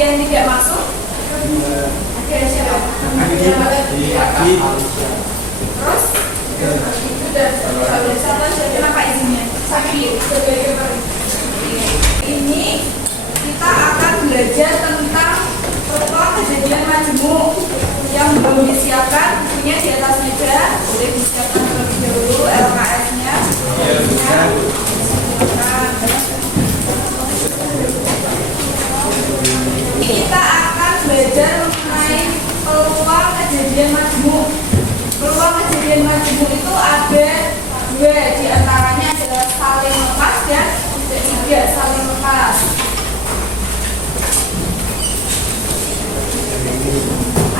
yang tidak masuk? Ada siapa? Terus? Sudah sama kenapa izinnya? Sakit. Ini kita akan belajar tentang protokol kejadian majemuk yang belum disiapkan, punya di atas meja, boleh disiapkan terlebih dahulu LKS-nya. Kita akan belajar mengenai peluang kejadian majemuk. Peluang kejadian majemuk itu ada dua, diantaranya adalah saling lepas dan tidak saling lepas.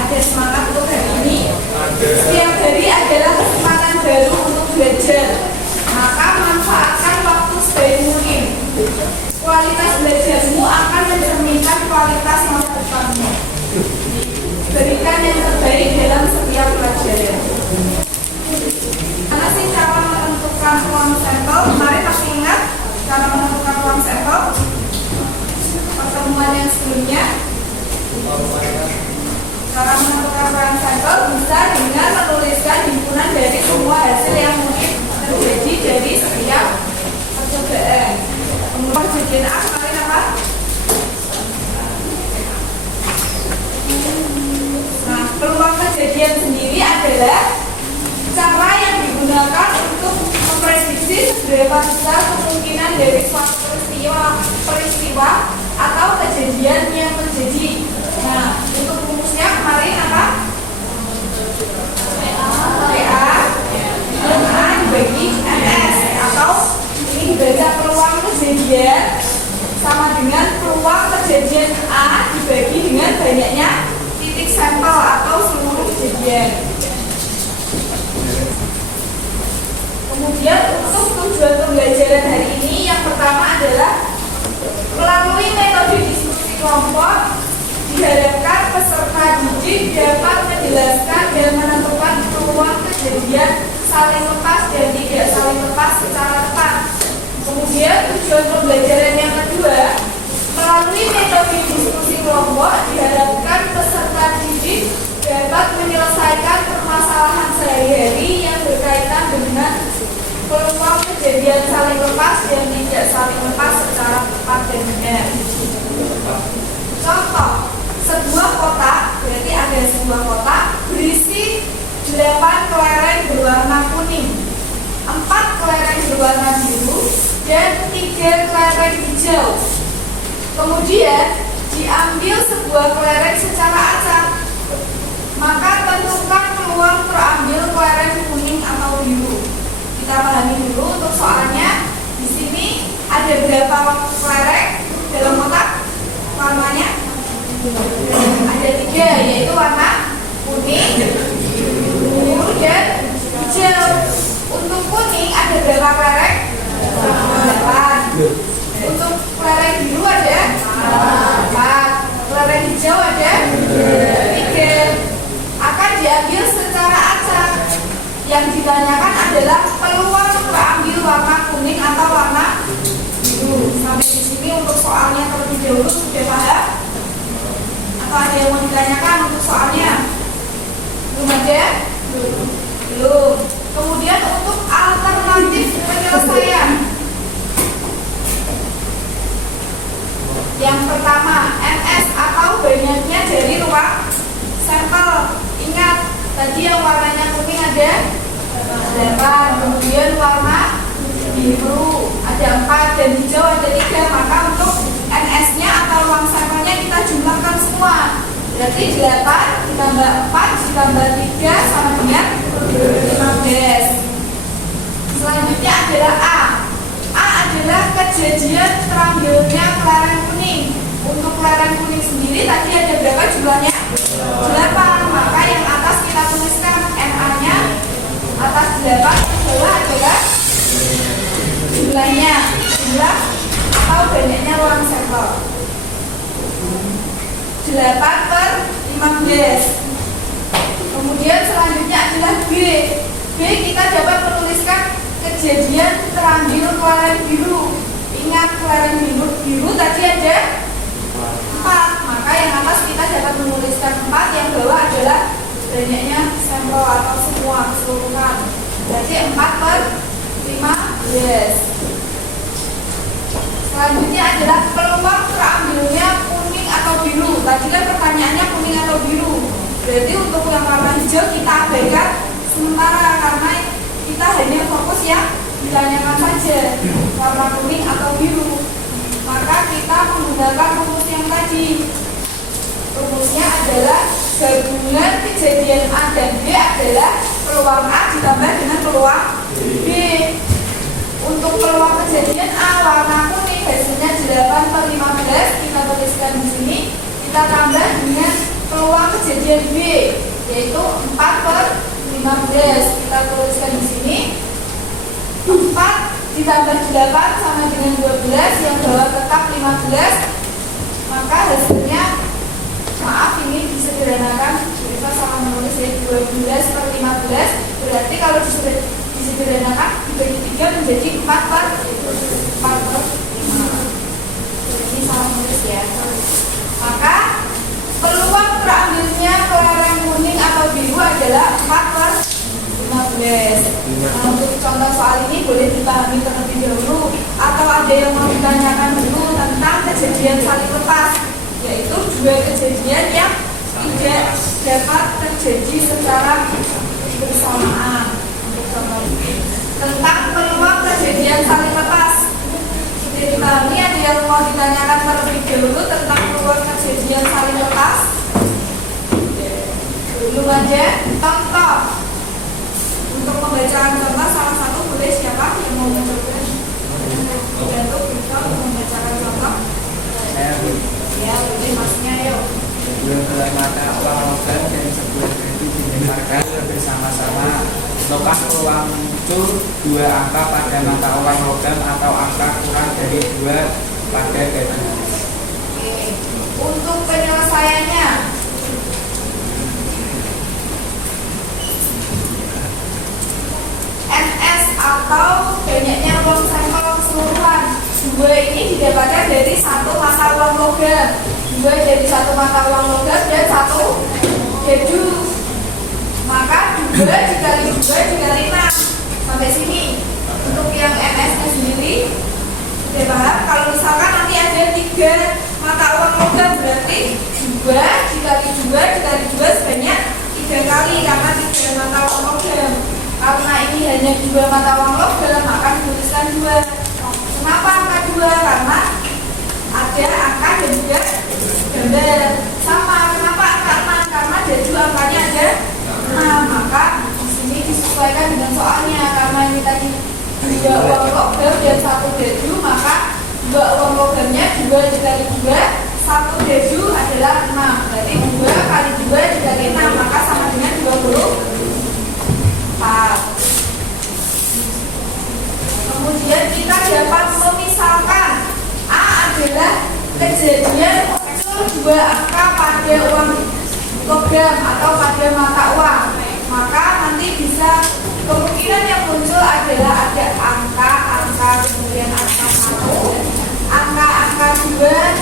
Ada semangat untuk hari ini. Setiap hari adalah kesempatan baru untuk belajar. Maka manfaatkan waktu sebaik mungkin. Kualitas belajarmu akan mencerminkan kualitas masa depanmu. Berikan yang terbaik dalam setiap pelajaran. Mana sih cara menentukan ruang sampel? Mari masih ingat cara menentukan ruang sampel pertemuan yang sebelumnya. Cara menentukan ruang sampel bisa dengan menuliskan himpunan dari semua hasil yang mungkin terjadi dari setiap percobaan. Kejadian A kemarin apa? Nah, peluang kejadian sendiri adalah cara yang digunakan untuk memprediksi seberapa besar kemungkinan dari suatu peristiwa atau kejadian yang terjadi. Nah, untuk rumusnya kemarin apa? PA dibagi NS, atau ini baca peluang kejadian sama dengan peluang kejadian A dibagi dengan banyaknya titik sampel atau seluruh kejadian. Kemudian untuk tujuan pembelajaran hari ini yang pertama adalah melalui metode diskusi kelompok diharapkan peserta didik dapat menjelaskan dan menentukan peluang kejadian saling lepas dan tidak saling lepas secara tepat. Kemudian tujuan pembelajaran yang kedua, melalui metode diskusi kelompok diharapkan peserta didik dapat menyelesaikan permasalahan sehari-hari yang berkaitan dengan peluang kejadian saling lepas dan tidak saling lepas secara tepat dan benar. Contoh, sebuah kotak, berarti ada sebuah kotak berisi 8 kelereng berwarna kuning, 4 kelereng berwarna biru, dan 3 kelereng hijau. Kemudian diambil sebuah kelereng secara acak. Maka tentukan peluang terambil kelereng kuning atau biru. Kita pahami dulu untuk soalnya. Di sini ada berapa kelereng dalam kotak? Warnanya ada 3, yaitu warna kuning, biru, dan hijau. Untuk kuning ada berapa kelereng? 8. Untuk kelereng biru ada 4. Kelereng hijau ada 3. Akan diambil secara acak. Yang ditanyakan adalah peluang terambil warna kuning atau warna biru. Sampai di sini untuk soalnya terlebih dahulu sudah paham? Atau ada yang mau ditanyakan untuk soalnya? Belum ada? Belum. Kemudian untuk alternatif penyelesaian. Yang pertama, NS atau banyaknya dari ruang sampel. Ingat, tadi yang warnanya kuning ada 8, kemudian warna biru ada 4 dan hijau ada 3. Maka untuk NS-nya atau ruang sampelnya kita jumlahkan semua. Berarti 8 ditambah 4 ditambah 3 sama dengan 15. Selanjutnya adalah A. A adalah kejadian terambilnya kelereng kuning. Untuk kelereng kuning sendiri tadi ada berapa jumlahnya? 8. Maka yang atas kita tuliskan NA-nya atas 8, bawah adalah jumlahnya, jumlah atau banyaknya ruang sampel 8/15. Kemudian selanjutnya adalah B. B kita dapat menuliskan kejadian terambil kelereng biru. Ingat kelereng biru tadi ada 4, maka banyaknya sampel atau semua keseluruhan. Berarti 4/15. Selanjutnya adalah peluang terambilnya kuning atau biru. Tadi kan pertanyaannya kuning atau biru. Berarti untuk yang warna hijau kita abaikan sementara karena kita hanya fokus yang ditanyakan saja, warna kuning atau biru. Maka kita menggunakan rumus yang tadi. Rumusnya adalah gabungan kejadian A dan B adalah peluang A ditambah dengan peluang B. Untuk peluang kejadian A warna kuning hasilnya 8/15, kita tuliskan di sini. Kita tambah dengan peluang kejadian B yaitu 4/15. Kita tuliskan di sini. 4 ditambah 8 sama dengan 12, yang bawah tetap 15. Maka hasilnya, maaf ini disederhanakan, kita salah menulis ya, 12/15. Berarti kalau disederhanakan dibagi 3 menjadi 4/5. Ini salah menulis ya. Maka peluang terambilnya kelereng kuning atau biru adalah 4/15. Nah, untuk contoh soal ini boleh dipahami terlebih dahulu, atau ada yang mau ditanyakan dulu tentang kejadian saling lepas, yaitu dua kejadian yang tidak dapat terjadi secara bersamaan. Untuk contoh tentang peluang kejadian saling lepas, sudah dipahami. Ada yang mau ditanyakan terlebih dahulu tentang peluang kejadian saling lepas? Dulu aja contoh. Untuk membacakan contoh salah satu boleh siapa yang mau mencoba? Bantu kita untuk membacakan contoh. Ya, boleh masnya yuk. Dua mata uang logam dan sebuah kereta dilemparkan bersama-sama. Tentukan peluang muncul dua angka pada mata uang logam atau angka kurang dari 2 pada ganda. Oke. Untuk penyelesaiannya, NS atau banyaknya uang sampel keseluruhan. Dua ini didapatkan dari satu mata uang logam. Dua dari satu mata uang logam dan satu dedu. Maka 2 dikali 2 dikali 6. Sampai sini. Untuk yang NS-nya sendiri, sudah paham? Kalau misalkan nanti ada 3 mata uang logam, berarti 2 dikali 2 dikali 2 sebanyak 3 kali karena 3 mata uang logam. Karena ini hanya 2 mata uang logam, maka dituliskan 2. Kenapa angka 2? Karena ada angka dan juga gambar. Sama, kenapa angka 6? Karena dedu angkanya ada 6. Maka di sini disesuaikan dengan soalnya. Karena ini tadi 2 uang logam dan 1 dedu, maka 2 uang logamnya 2 dikali 2, 1 dedu adalah 6. Berarti 2 kali 2 dikali 6, maka sama dengan 24. Kemudian kita dapat memisalkan A adalah kejadian muncul 2 angka pada uang logam atau pada mata uang. Maka nanti bisa kemungkinan yang muncul adalah ada angka-angka, kemudian angka 1, angka-angka 2,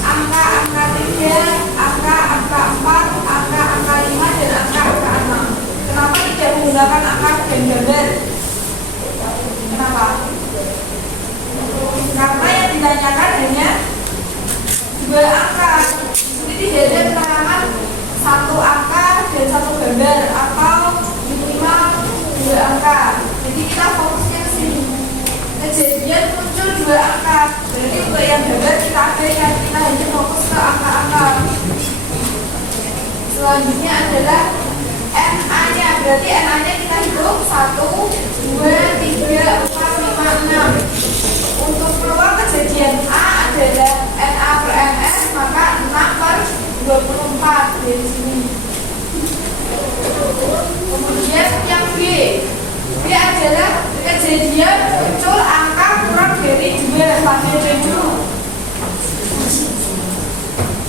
angka-angka 3, angka-angka 4, angka-angka 5, dan angka-angka 6. Kenapa tidak menggunakan angka dan gambar? Kenapa? Karena yang ditanyakan hanya 2 angka. Jadi tidak ada keterangan 1 angka dan 1 gambar atau minimal 2 angka. Jadi kita fokusnya ke sini. Kejadian muncul 2 angka. Berarti untuk yang gambar kita abaikan, kita hanya fokus ke angka-angka. Selanjutnya adalah NA-nya. Berarti NA-nya kita hitung 1, 2, 3, 4, 5, 6. Untuk peluang kejadian A adalah NA per NS, maka 6/24 dari sini. Kemudian yang B adalah kejadian muncul angka kurang dari 2 pada dulu.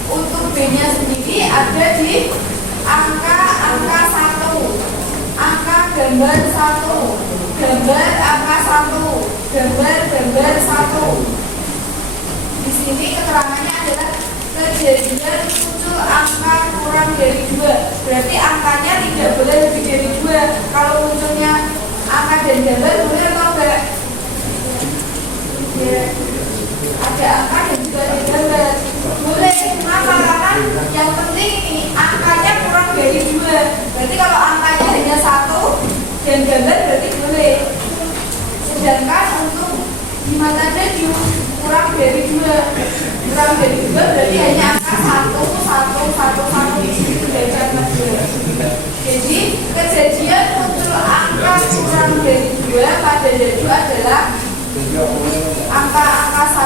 Untuk B-nya sendiri ada di angka-angka 1, angka gambar 1, gambar angka 1, gambar 1. Di sini keterangannya adalah kejadian muncul angka kurang dari 2. Berarti angkanya tidak boleh lebih dari 2. Kalau munculnya angka dan gambar boleh atau enggak? Ya. Ada angka dan juga ada gambar. Boleh. Kenapa? Karena yang penting ini angkanya kurang dari 2. Berarti kalau angkanya hanya 1 dan gambar berarti boleh. Sedangkan untuk di mata tujuh kurang dari 2 berarti hanya angka 1 di sini tidak bisa masuk. Jadi kejadian muncul angka kurang dari 2 pada daju adalah angka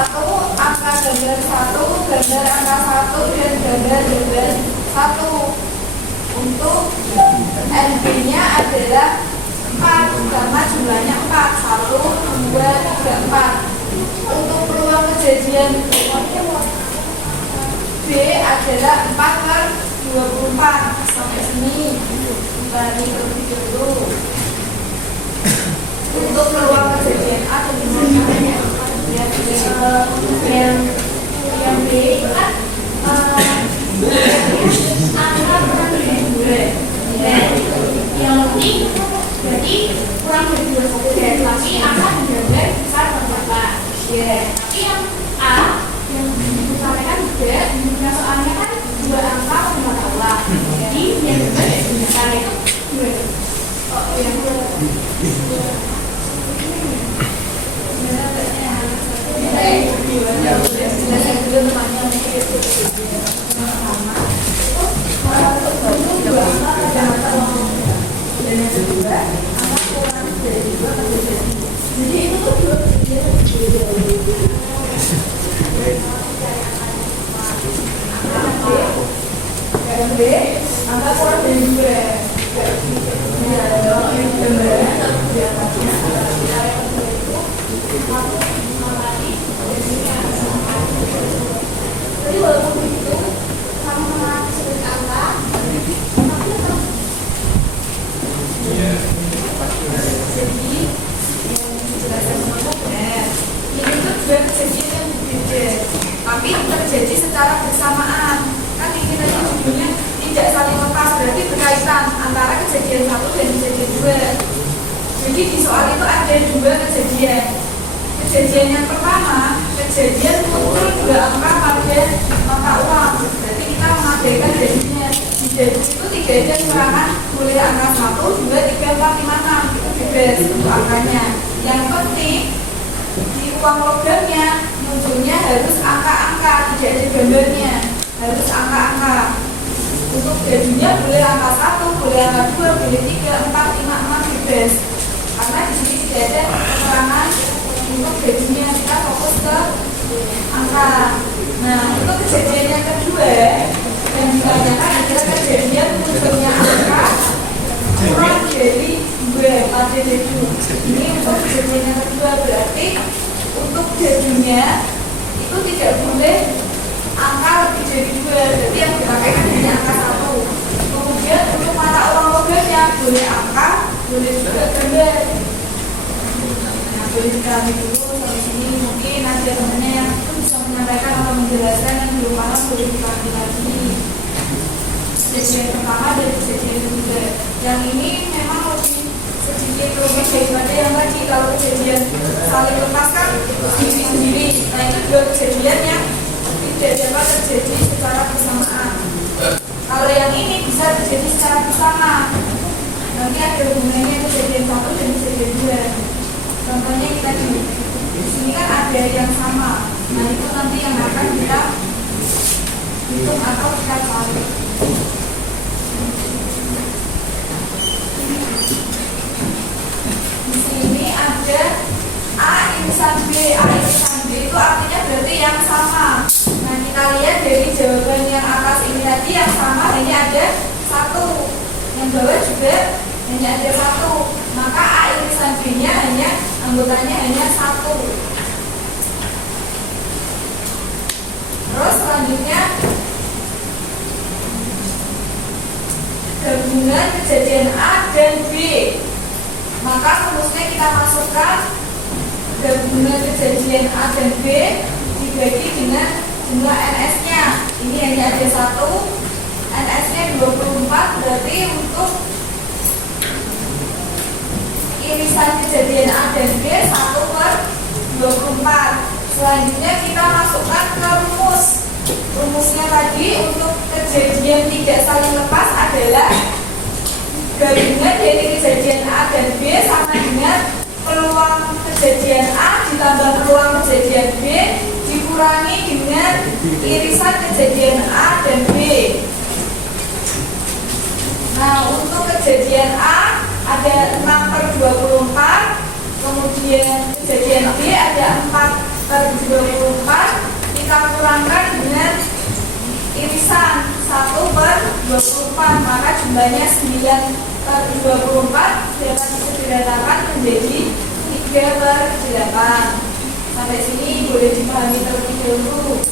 1, angka gambar 1, gambar angka 1 dan gambar 1. Untuk NB-nya adalah 4 karena jumlahnya 4, 1, 2, 3, 4. Untuk peluang kejadian B adalah 4/24. Sampai sini kembali terlebih dulu. Untuk peluang kejadian A dan yang B kan angka kurang dari 2. Yang penting berarti kurang dari 2 saja, tapi angka benar-benar besar berapa? Ya. Tapi yang A yang diutamakan juga soalnya kan 2 angka sama Allah. Jadi yang besar itu 2. Oh, yang jadi itu tuh B angka kurang dari 2. Jadi walaupun begitu sama sebut angka jadi jelaskan sama benar. Ini tuh juga kejadian yang berbeda, tapi terjadi secara bersamaan. Kan ini tadi judulnya tidak saling lepas, berarti berkaitan antara kejadian 1 dan kejadian 2. Jadi di soal itu ada 2 kejadian. Kejadian yang pertama, kejadian muncul 2 angka pada mata uang. Berarti kita mengabaikan jadinya. Di daju itu tidak ada kurangan, boleh angka 1, 2, 3, 4, 5, 6. Itu bebas untuk angkanya. Yang penting di uang logamnya munculnya harus angka-angka, tidak ada gambarnya. Harus angka-angka. Untuk dajunya boleh angka 1, boleh angka 2, boleh 3, 4, 5, 6 bebas. Karena di sini tidak ada keterangan untuk dajunya, kita fokus ke angka. Nah, untuk kejadian yang kedua yang ditanyakan adalah kejadian munculnya angka kurang dari 2 pada daju. Ini untuk kejadian yang kedua, berarti untuk dajunya itu tidak boleh angka lebih dari 2, berarti yang dipakai hanya angka 1. Kemudian untuk mata uang logamnya boleh angka, boleh juga gambar. Nah, boleh dikali dulu sampai sini, mungkin nanti temannya yang bisa menyampaikan atau menjelaskan yang belum paham boleh dikali lagi. Kejadian pertama dan kejadian kedua, yang ini memang lebih sedikit rumit daripada yang tadi. Kalau kejadian saling lepas kan sendiri-sendiri, nah itu 2 kejadian yang tidak dapat terjadi secara bersamaan. Kalau yang ini bisa terjadi secara bersama, nanti ada hubungannya kejadian 1 dan kejadian 2. Contohnya kita di sini kan ada yang sama, nah itu nanti yang akan kita hitung atau kita cari. Di sini ada A irisan B. A irisan B itu artinya berarti yang sama. Nah, kita lihat dari jawaban yang atas ini tadi yang sama hanya ada 1, yang bawah juga hanya ada 1. Maka A irisan B nya hanya anggotanya hanya 1. Terus selanjutnya gabungan kejadian A dan B. Maka rumusnya kita masukkan gabungan kejadian A dan B dibagi dengan jumlah NS-nya. Ini hanya ada 1, NS-nya 24, berarti untuk irisan kejadian A dan B 1/24. Selanjutnya kita masukkan ke rumus. Rumusnya tadi untuk kejadian tidak saling lepas adalah gabungan dari kejadian A dan B sama dengan peluang kejadian A ditambah peluang kejadian B dikurangi dengan irisan kejadian A dan B. Nah, untuk kejadian A ada 6/24, kemudian kejadian B ada 4/24, kita kurangkan dengan irisan 1/24, maka jumlahnya 9/24 dapat disederhanakan menjadi 3/8. Sampai sini boleh dipahami terlebih dahulu.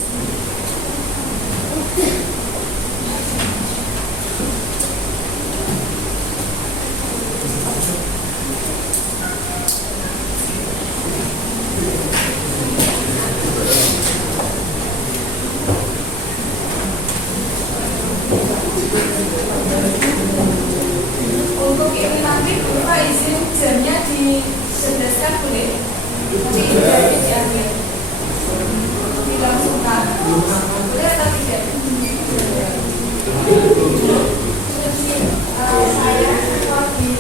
Untuk ini nanti Bapak izin jamnya dijelaskan boleh? Nanti jamnya diambil, dilangsungkan. Boleh atau tidak? Saya kalau di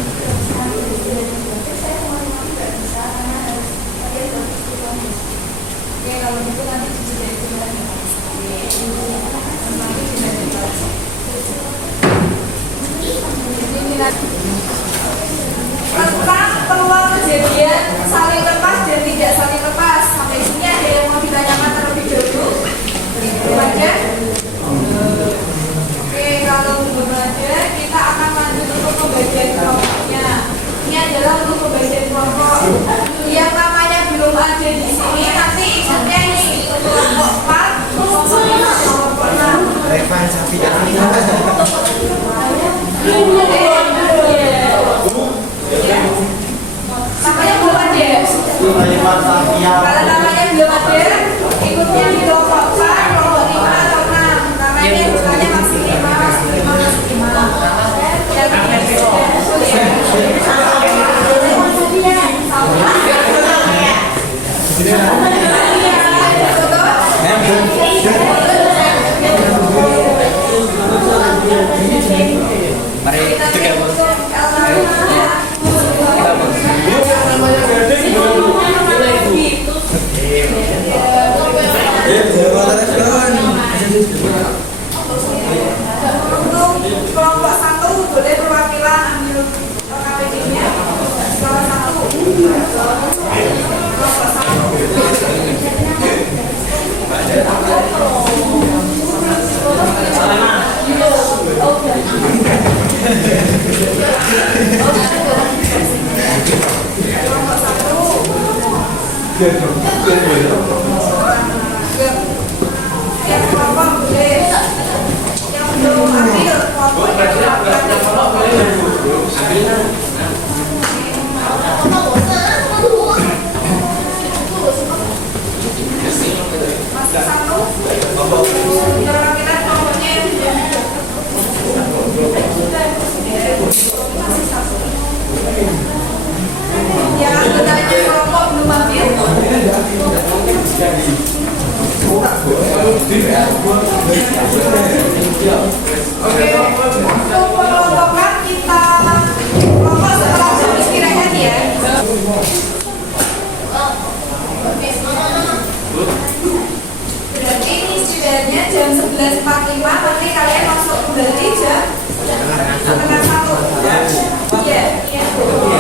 saya mau tidak bisa karena harus kalian berkecuali. Oke, kalau gitu nanti dijelasin lagi. Nanti dijelasin. Tentang peluang kejadian saling lepas dan tidak saling lepas. Sampai sini ada yang mau ditanyakan terlebih dahulu? Belum ada? Oke, kalau belum ada, kita akan lanjut untuk pembagian kelompoknya. Ini adalah untuk pembagian kelompok. Yang namanya belum ada di sini, nanti ikutnya ini kelompok 4, kelompok 5, kelompok 6. Namanya belum ada. Kalau namanya belum ada, ikutnya di kelompok 4, kelompok 5 atau 6. Namanya bukannya masih 5, masih 5, masih 5. Mari Kita untuk kelompok 1 boleh perwakilan ambil KPD-nya. Kelompok 1. Kelompok 1. Kelompok boleh. Yang belum ambil kelompok masih 1. Perwakilan kelompoknya masih 1. Yang anggotanya kelompok belum ambil. Oke, untuk pengelompokan kita kelompok setelah jam istirahat ya. Berarti ini setidaknya jam 11.45 nanti kalian masuk kembali jam setengah 1. Iya,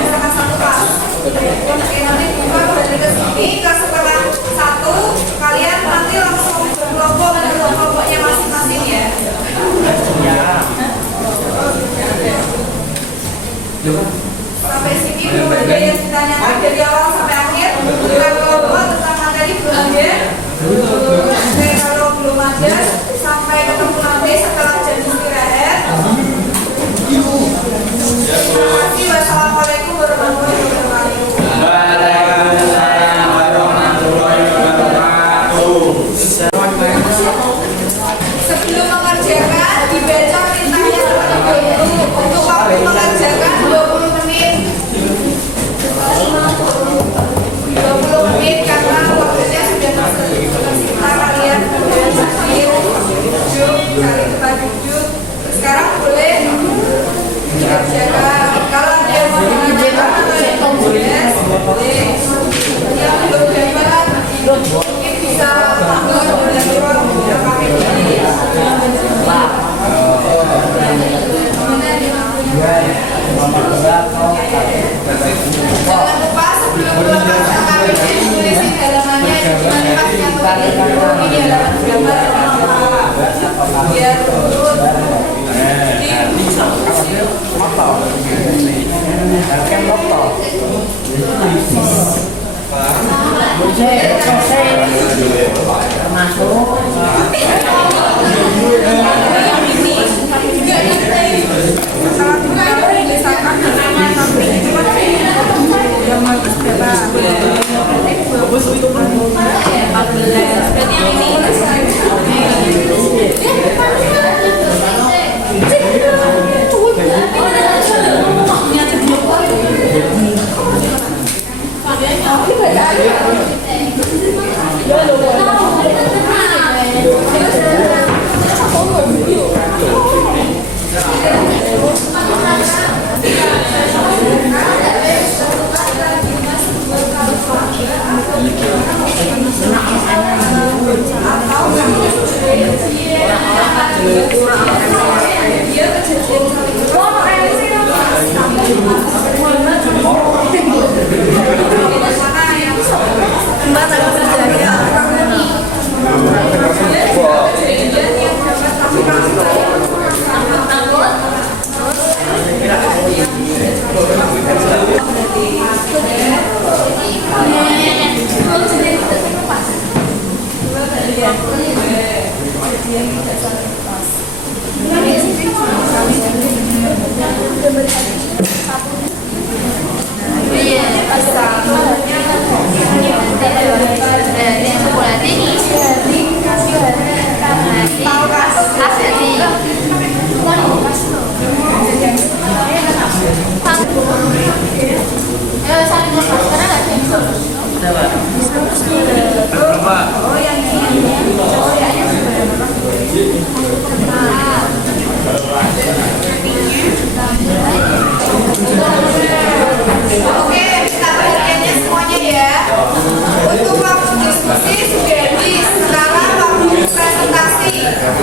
setengah 1 Pak. Oke, nanti buka balik ke sini ke setengah 1. Kalian nanti langsung berkelompok dengan kelompoknya masing-masing ya. Sampai sini belum ada yang ditanyakan dari awal sampai akhir. Kalau tentang materi belum ada. Oke, kalau belum ada sampai ketemu nanti setelah jam istirahat. Terima kasih. Wassalamualaikum warahmatullahi wabarakatuh. Waalaikumsalam warahmatullahi wabarakatuh. Sebelum mengerjakan dibaca Ini adalah gambar biar turun. Oke, kita perhatiannya semuanya ya. Untuk waktu diskusi sudah habis. Sekarang waktu presentasi.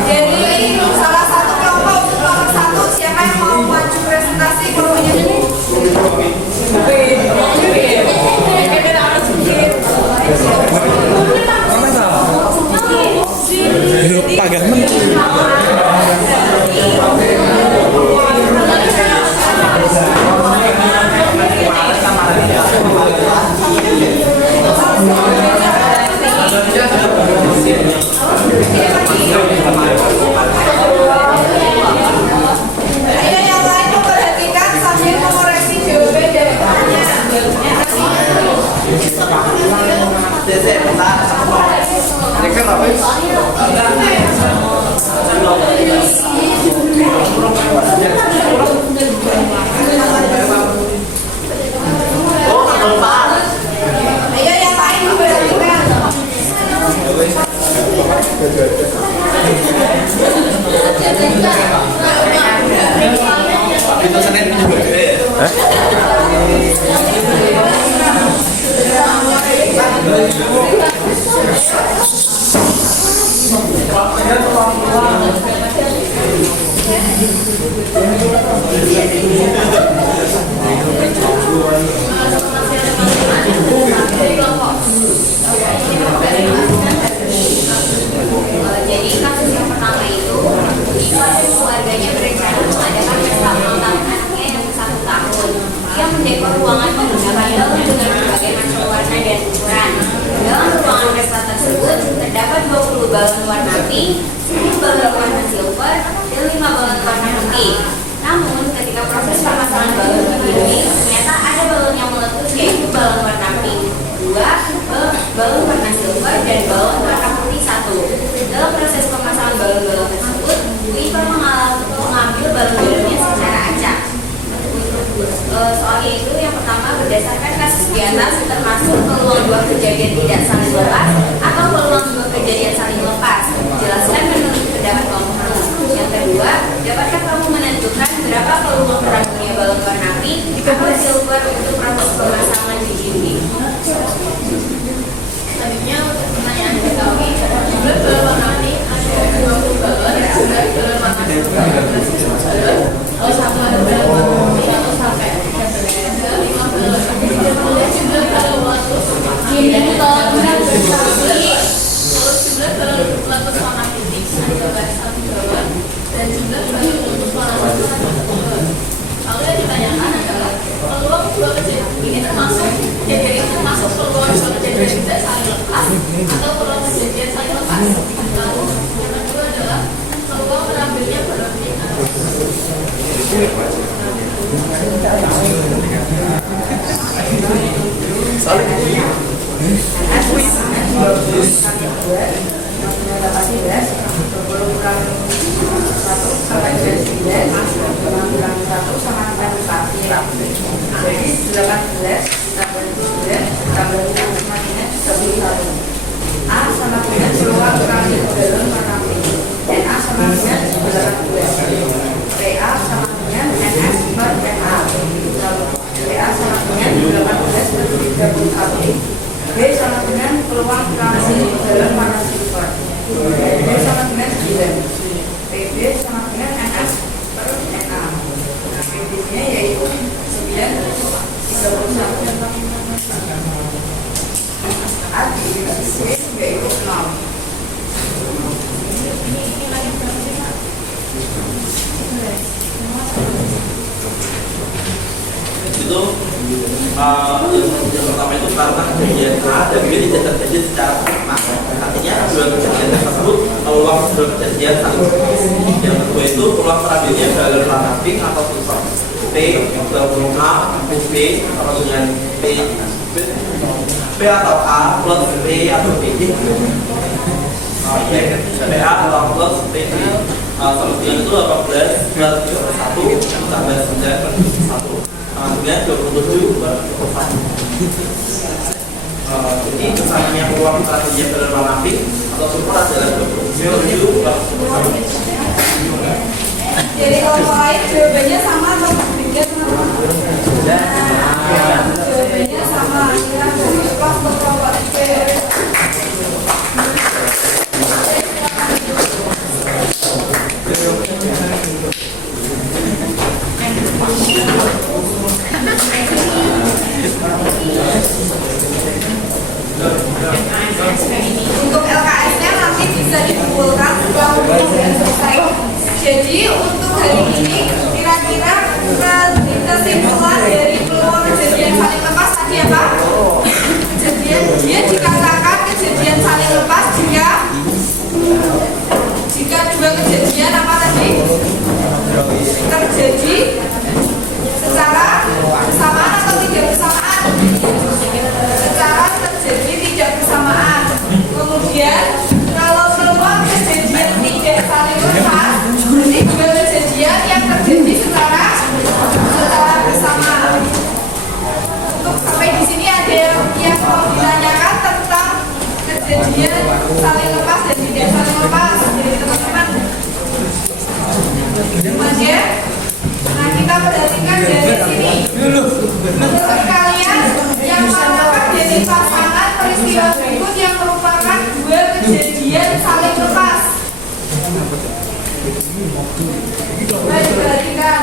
Jadi salah satu kelompok untuk kelompok satu, siapa yang mau maju presentasi kelompoknya dulu? Ayo yang lain memperhatikan sambil mengoreksi jawaban dari pertanyaan. Ayo yang lain memperhatikan. Jadi kasus yang pertama itu, Iva dan keluarganya berencana mengadakan pesta ulang tahun anaknya yang 1 tahun. Ia mendekor ruangan menggunakan daun dengan berbagai macam warna dan ukuran. Dalam ruangan pesta tersebut terdapat 20 balon warna pink, 10 balon warna silver, dan 5 balon warna putih. Namun ketika proses pemasangan balon begini, ternyata ada balon yang meletus, yaitu balon warna pink 2, balon warna silver, dan balon warna putih 1. Dalam proses pemasangan balon-balon tersebut, Iva mengambil balon-balonnya secara acak. Soalnya itu yang pertama, berdasarkan kasus di atas, termasuk peluang 2 kejadian tidak saling lepas atau peluang 2 kejadian saling lepas. Jelaskan menurut pendapat kamu. Yang kedua, dapatkah kamu menentukan berapa peluang terangnya balon warna pink atau silver untuk proses pemasangan biji ini? Selanjutnya untuk pertanyaan kami, jumlah balon warna pink ada 20 balon, jumlah balon warna silver 15 balon, satu ada balon warna 1 sampai 5 balon, dan jumlah balon warna. Ini tolong 18 20 kurang 1 sampai 9 kurang 1 sama dengan 4 ya. Jadi 18 tambah 9 tambah 5 sama dengan 11. A sama dengan peluang kali dalam warna pink. NA sama dengan 18. PA sama dengan NS per NA. PA sama dengan 18 per 31. B sama dengan peluang kali dalam warna silver. B sama dengan 9. PB sama dengan NS per NA. Nah, PB-nya yaitu 9 31. Arti yaitu 6. Itu yang pertama itu karena kejadian A dan B tidak terjadi secara sama. Artinya dua kejadian tersebut peluang dua kejadian saling. Yang kedua itu peluang terakhirnya dalam warna pink atau silver. P gabung A plus B sama dengan P atau A plus B atau B. P A atau plus B. Sama dengan itu 18 plus 1 tambah 9 per 1 dengan 27 per 1. Jadi kesannya peluang terakhirnya dalam warna pink atau silver adalah 27 per 1. Jadi kalau lain jawabannya sama atau berbeda teman-teman? Jawabannya sama. Kira kelas berkelompok C. Untuk LKS-nya nanti bisa dikumpulkan setelah ujian selesai. Jadi untuk hari ini kira-kira kesimpulan dari peluang kejadian saling lepas tadi apa? Kejadian dia dikatakan kejadian saling lepas jika dua kejadian apa tadi terjadi secara bersamaan atau tidak bersamaan? Secara terjadi tidak bersamaan. Kemudian kalau peluang kejadian tidak saling lepas, berarti dua kejadian yang terjadi secara bersamaan. Untuk sampai di sini ada yang mau ditanyakan tentang kejadian saling lepas dan tidak saling lepas dari teman-teman. Kemudian, nah kita perhatikan dari sini. Menurut kalian yang manakah jadi pasangan peristiwa berikut yang merupakan dua kejadian saling lepas? Baik, perhatikan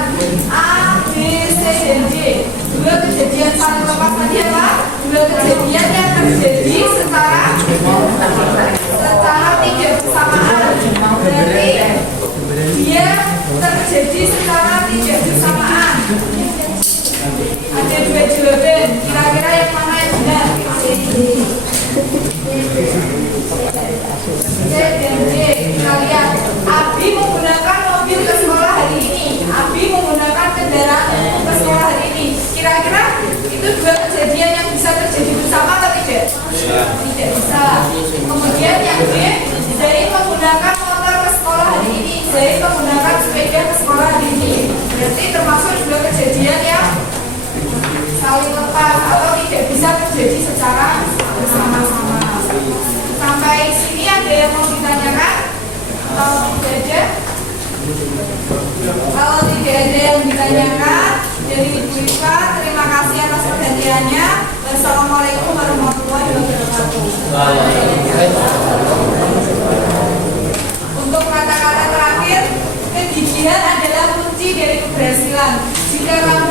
A, B, C, dan D. Dua kejadian saling lepas tadi apa? Dua kejadian yang terjadi secara tidak bersamaan. Berarti dia terjadi secara tidak bersamaan. Ada dua jawaban. Kira-kira yang mana yang benar? C dan D. Kita lihat. Abi menggunakan mobil ke sekolah hari ini. Abi menggunakan kendaraan ke sekolah hari ini. Kira-kira itu dua kejadian yang bisa terjadi bersama atau tidak? Tidak bisa. Kemudian yang D, Zaid menggunakan motor ke sekolah hari ini. Zaid menggunakan sepeda ke sekolah hari ini. Berarti termasuk dua kejadian yang saling lepas atau tidak bisa terjadi secara bersama-sama. Sampai sini ada yang mau ditanyakan? Kalau tidak ada? Kalau tidak ada yang ditanyakan dari Ibu Iva, terima kasih atas perhatiannya. Wassalamualaikum warahmatullahi wabarakatuh. Untuk kata-kata terakhir, kegigihan adalah kunci dari keberhasilan. Jika kamu